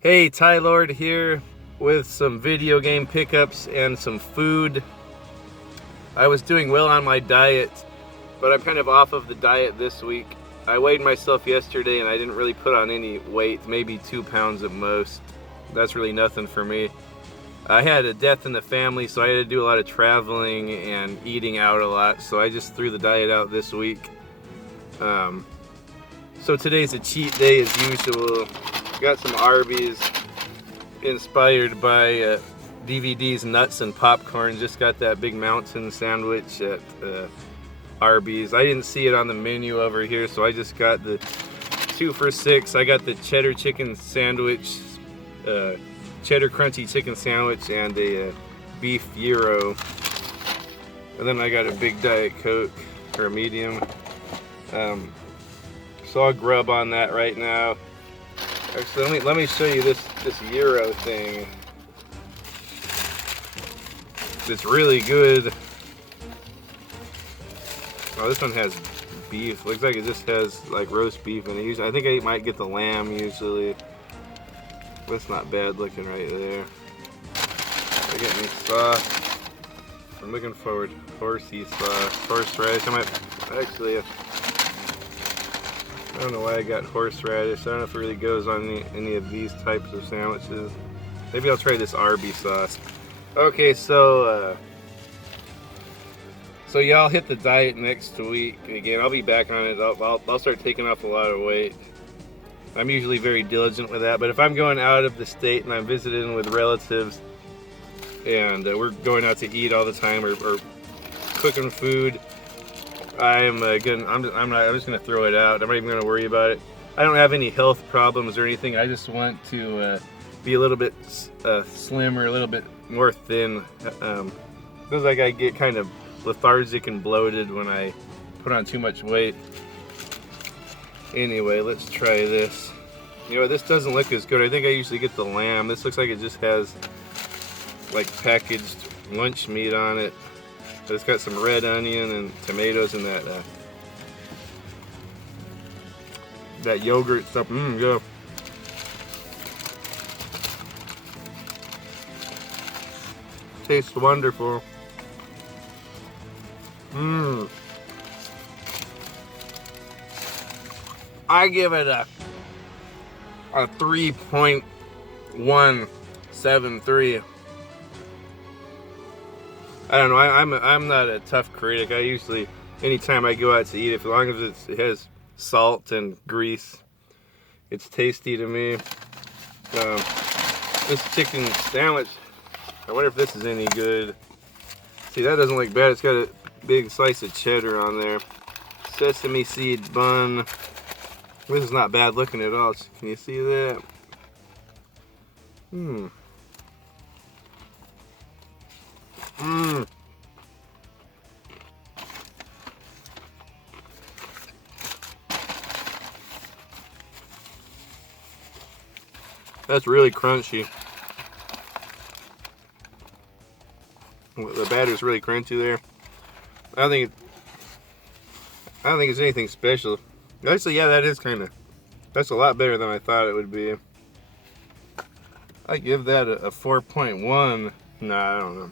Hey, Ty Lord here with some video game pickups and some food. I was doing well on my diet, but I'm kind of off of the diet this week. I weighed myself yesterday and I didn't really put on any weight, maybe 2 pounds at most. That's really nothing for me. I had a death in the family, so I had to do a lot of traveling and eating out a lot, so I just threw the diet out this week. So today's a cheat day as usual. Got some Arby's inspired by DVdeez nuts and popcorn. Just got that big mountain sandwich at Arby's. I didn't see it on the menu over here, so I just got the 2 for $6. I got the cheddar chicken sandwich, cheddar crunchy chicken sandwich, and a beef gyro. And then I got a big Diet Coke, or a medium. So I'll grub on that right now. Actually, let me show you this gyro thing. It's really good. Oh, this one has beef. Looks like it just has like roast beef in it. Usually, I think I might get the lamb usually. That's not bad looking right there. I get me sauce. I'm looking forward to horsey sauce, horseradish. I might actually. I don't know why I got horseradish. I don't know if it really goes on any of these types of sandwiches. Maybe I'll try this Arby sauce. Okay, so y'all hit the diet next week. Again, I'll be back on it. I'll start taking off a lot of weight. I'm usually very diligent with that, but if I'm going out of the state and I'm visiting with relatives and we're going out to eat all the time or cooking food, I'm just gonna throw it out. I'm not even gonna worry about it. I don't have any health problems or anything. I just want to be a little bit slimmer, a little bit more thin. Feels like I get kind of lethargic and bloated when I put on too much weight. Anyway, let's try this. You know, this doesn't look as good. I think I usually get the lamb. This looks like it just has like packaged lunch meat on it. But it's got some red onion and tomatoes and that yogurt stuff. Go. Tastes wonderful. I give it a 3.173. I don't know. I'm not a tough critic. I usually, anytime I go out to eat, as long as it has salt and grease, it's tasty to me. This chicken sandwich, I wonder if this is any good. See, that doesn't look bad. It's got a big slice of cheddar on there. Sesame seed bun. This is not bad looking at all. Can you see that? That's really crunchy. The batter's really crunchy there. I don't think it's anything special. Actually, yeah, that's a lot better than I thought it would be. I give that a 4.1. Nah, I don't know.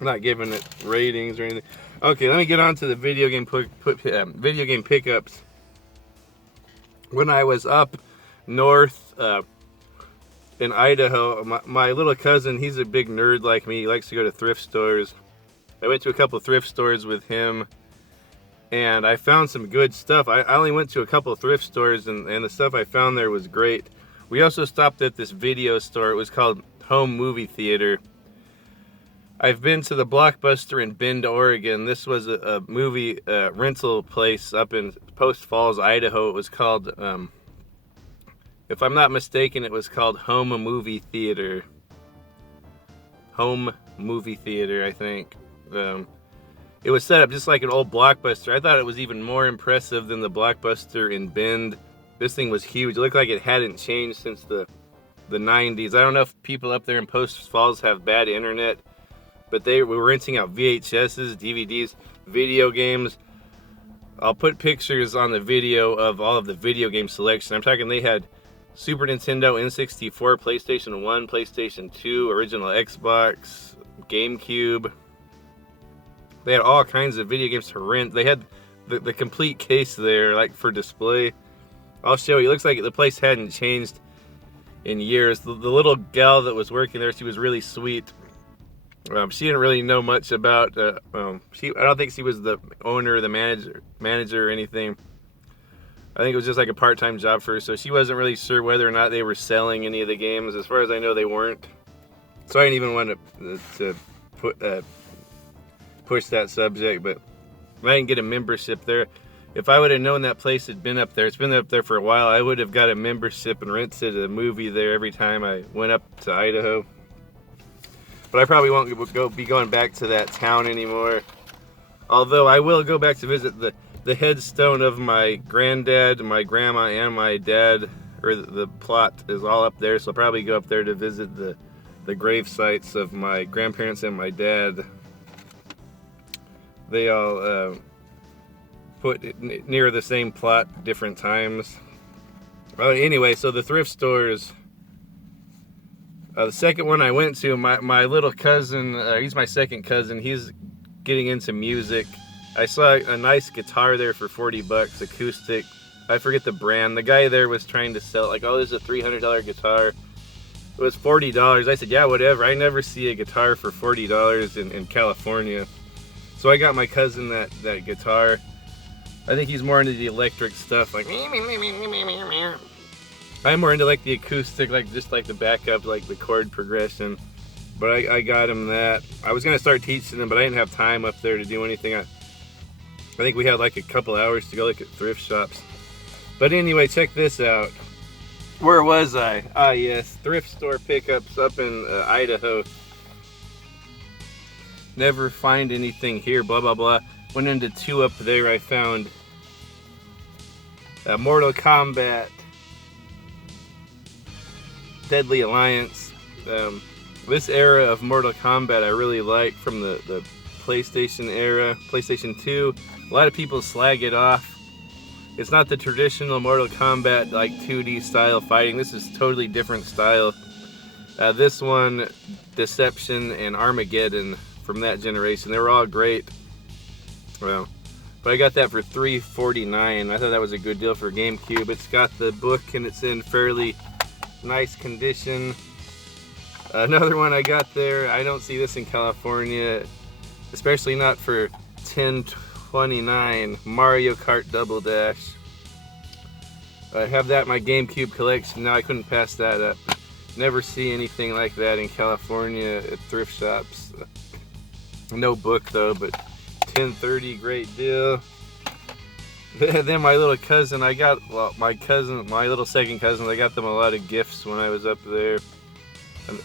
I'm not giving it ratings or anything. Okay, let me get on to the video game pickups. When I was up north in Idaho, my little cousin, he's a big nerd like me. He likes to go to thrift stores. I went to a couple thrift stores with him, and I found some good stuff. I only went to a couple thrift stores, and the stuff I found there was great. We also stopped at this video store. It was called Home Movie Theater. I've been to the Blockbuster in Bend, Oregon. This was a movie rental place up in Post Falls, Idaho. It was called, if I'm not mistaken, it was called Home Movie Theater. Home Movie Theater, I think. It was set up just like an old Blockbuster. I thought it was even more impressive than the Blockbuster in Bend. This thing was huge. It looked like it hadn't changed since the 90s. I don't know if people up there in Post Falls have bad internet, but we were renting out VHSs, DVDs, video games, I'll put pictures on the video of all of the video game selection. I'm talking they had Super Nintendo, N64, PlayStation 1, PlayStation 2, original Xbox, GameCube. They had all kinds of video games to rent. They had the complete case there, like for display. I'll show you. It looks like the place hadn't changed in years. The little gal that was working there, she was really sweet. She didn't really know much about. I don't think she was the owner or the manager or anything. I think it was just like a part-time job for her, so she wasn't really sure whether or not they were selling any of the games. As far as I know, they weren't. So I didn't even want to push that subject, but I didn't get a membership there. If I would have known that place had been up there, it's been up there for a while, I would have got a membership and rented a movie there every time I went up to Idaho. But I probably won't be going back to that town anymore. Although I will go back to visit the headstone of my granddad, my grandma, and my dad, or the plot is all up there. So I'll probably go up there to visit the grave sites of my grandparents and my dad. They all put it near the same plot, different times. Well, anyway, so the thrift stores. The second one I went to, my little cousin, he's my second cousin, he's getting into music. I saw a nice guitar there for $40, acoustic. I forget the brand. The guy there was trying to sell it, like, oh, this is a $300 guitar. It was $40. I said, yeah, whatever. I never see a guitar for $40 in California. So I got my cousin that guitar. I think he's more into the electric stuff, like I'm more into like the acoustic, like just like the backup, like the chord progression. But I got him that. I was gonna start teaching him, but I didn't have time up there to do anything. I think we had like a couple hours to go look at thrift shops. But anyway, check this out. Where was I? Ah, yes, thrift store pickups up in Idaho. Never find anything here, blah, blah, blah. Went into two up there. I found Mortal Kombat, Deadly Alliance. This era of Mortal Kombat I really like, from the PlayStation era, PlayStation 2. A lot of people slag it off. It's not the traditional Mortal Kombat like 2D style fighting. This is totally different style. This one, Deception and Armageddon from that generation, they were all great. Well, but I got that for $3.49. I thought that was a good deal for GameCube. It's got the book and it's in fairly nice condition. Another one I got there, I don't see this in California, especially not for $10.29, Mario Kart Double Dash. I have that in my GameCube collection. Now I couldn't pass that up. Never see anything like that in California at thrift shops. No book though, but $10.30, great deal. Then my little cousin, my little second cousin, I got them a lot of gifts when I was up there.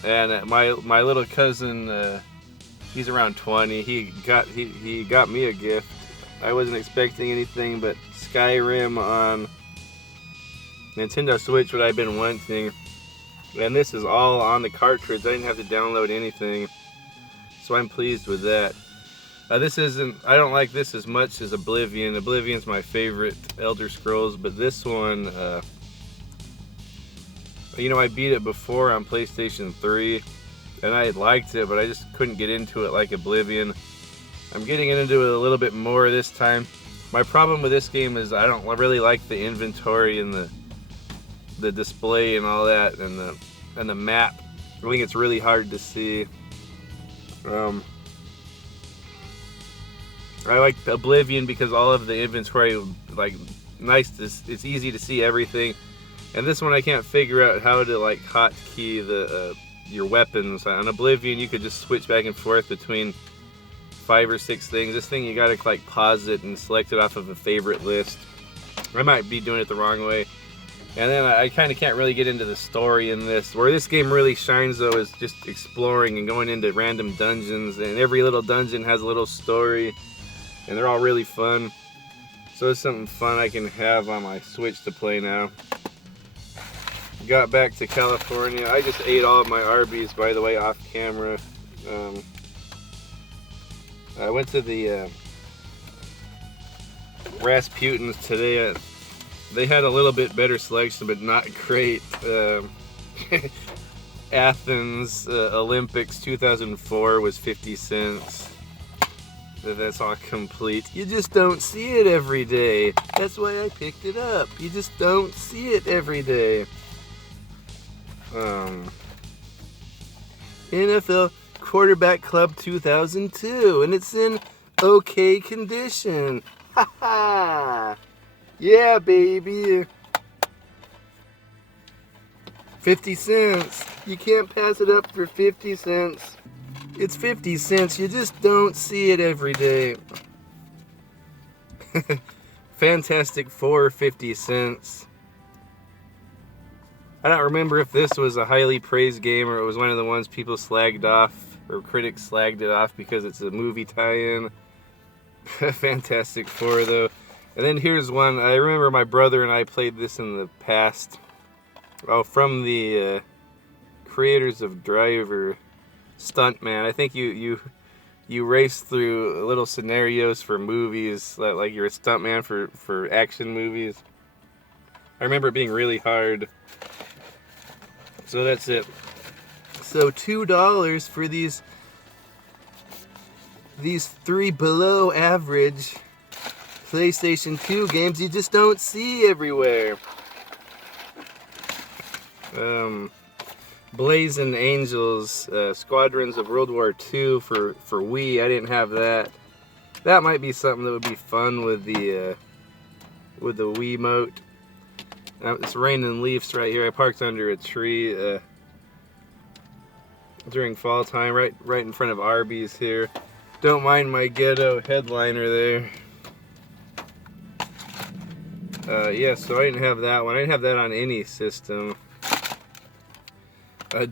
And my little cousin, he's around 20. He got me a gift. I wasn't expecting anything but Skyrim on Nintendo Switch, what I've been wanting. And this is all on the cartridge. I didn't have to download anything, so I'm pleased with that. I don't like this as much as Oblivion. Oblivion's my favorite Elder Scrolls, but this one, I beat it before on PlayStation 3, and I liked it, but I just couldn't get into it like Oblivion. I'm getting into it a little bit more this time. My problem with this game is I don't really like the inventory and the display and all that, and the map. I think it's really hard to see. I like Oblivion because all of the inventory, like, it's easy to see everything. And this one I can't figure out how to like hotkey your weapons. On Oblivion you could just switch back and forth between 5 or 6 things. This thing you gotta like pause it and select it off of a favorite list. I might be doing it the wrong way. And then I kind of can't really get into the story in this. Where this game really shines though is just exploring and going into random dungeons, and every little dungeon has a little story, and they're all really fun. So it's something fun I can have on my Switch to play now. Got back to California. I just ate all of my Arby's, by the way, off camera. I went to the Rasputin's today. They had a little bit better selection, but not great. Athens Olympics 2004 was 50 cents. That's all complete. You just don't see it every day. That's why I picked it up. You just don't see it every day. NFL Quarterback Club 2002, and it's in okay condition. Ha ha! Yeah, baby. 50 cents. You can't pass it up for 50 cents. It's 50 cents. You just don't see it every day. Fantastic Four, 50 cents. I don't remember if this was a highly praised game or it was one of the ones people slagged off, or critics slagged it off because it's a movie tie-in. Fantastic Four, though. And then here's one. I remember my brother and I played this in the past. Oh, from the creators of Driver, Stuntman. I think you race through little scenarios for movies, like you're a stuntman for action movies. I remember it being really hard. So that's it. So $2 for these 3 below average PlayStation 2 games you just don't see everywhere. Blazing Angels, Squadrons of World War II for Wii. I didn't have that. That might be something that would be fun with the Wiimote. It's raining leaves right here. I parked under a tree during fall time, right in front of Arby's here. Don't mind my ghetto headliner there. Yeah, so I didn't have that one. I didn't have that on any system.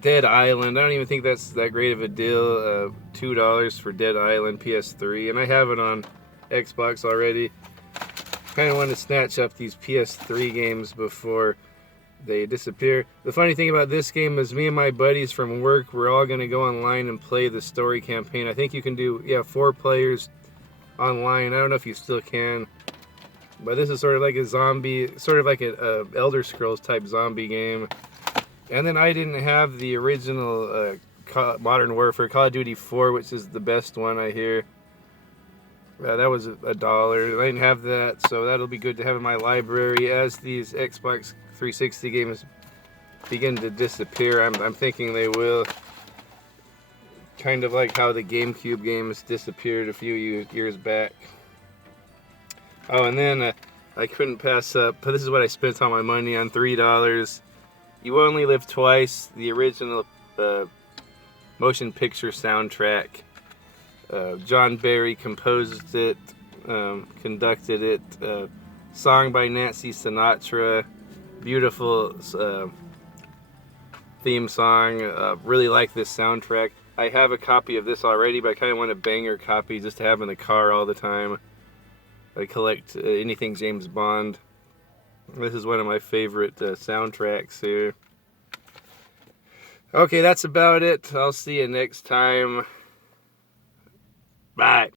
Dead Island. I don't even think that's that great of a deal. $2 for Dead Island PS3, and I have it on Xbox already. Kind of want to snatch up these PS3 games before they disappear. The funny thing about this game is me and my buddies from work, we're all going to go online and play the story campaign. I think you can do 4 players online. I don't know if you still can. But this is sort of like a zombie, sort of like a Elder Scrolls type zombie game. And then I didn't have the original Modern Warfare, Call of Duty 4, which is the best one I hear. That was $1. I didn't have that, so that'll be good to have in my library as these Xbox 360 games begin to disappear. I'm thinking they will. Kind of like how the GameCube games disappeared a few years back. Oh, and then I couldn't pass up, but this is what I spent all my money on, $3. You Only Live Twice, the original motion picture soundtrack. John Barry composed it, conducted it. Song by Nancy Sinatra. Beautiful theme song. Really like this soundtrack. I have a copy of this already, but I kind of want a banger copy just to have in the car all the time. I collect anything James Bond. This is one of my favorite soundtracks here. Okay, that's about it. I'll see you next time. Bye.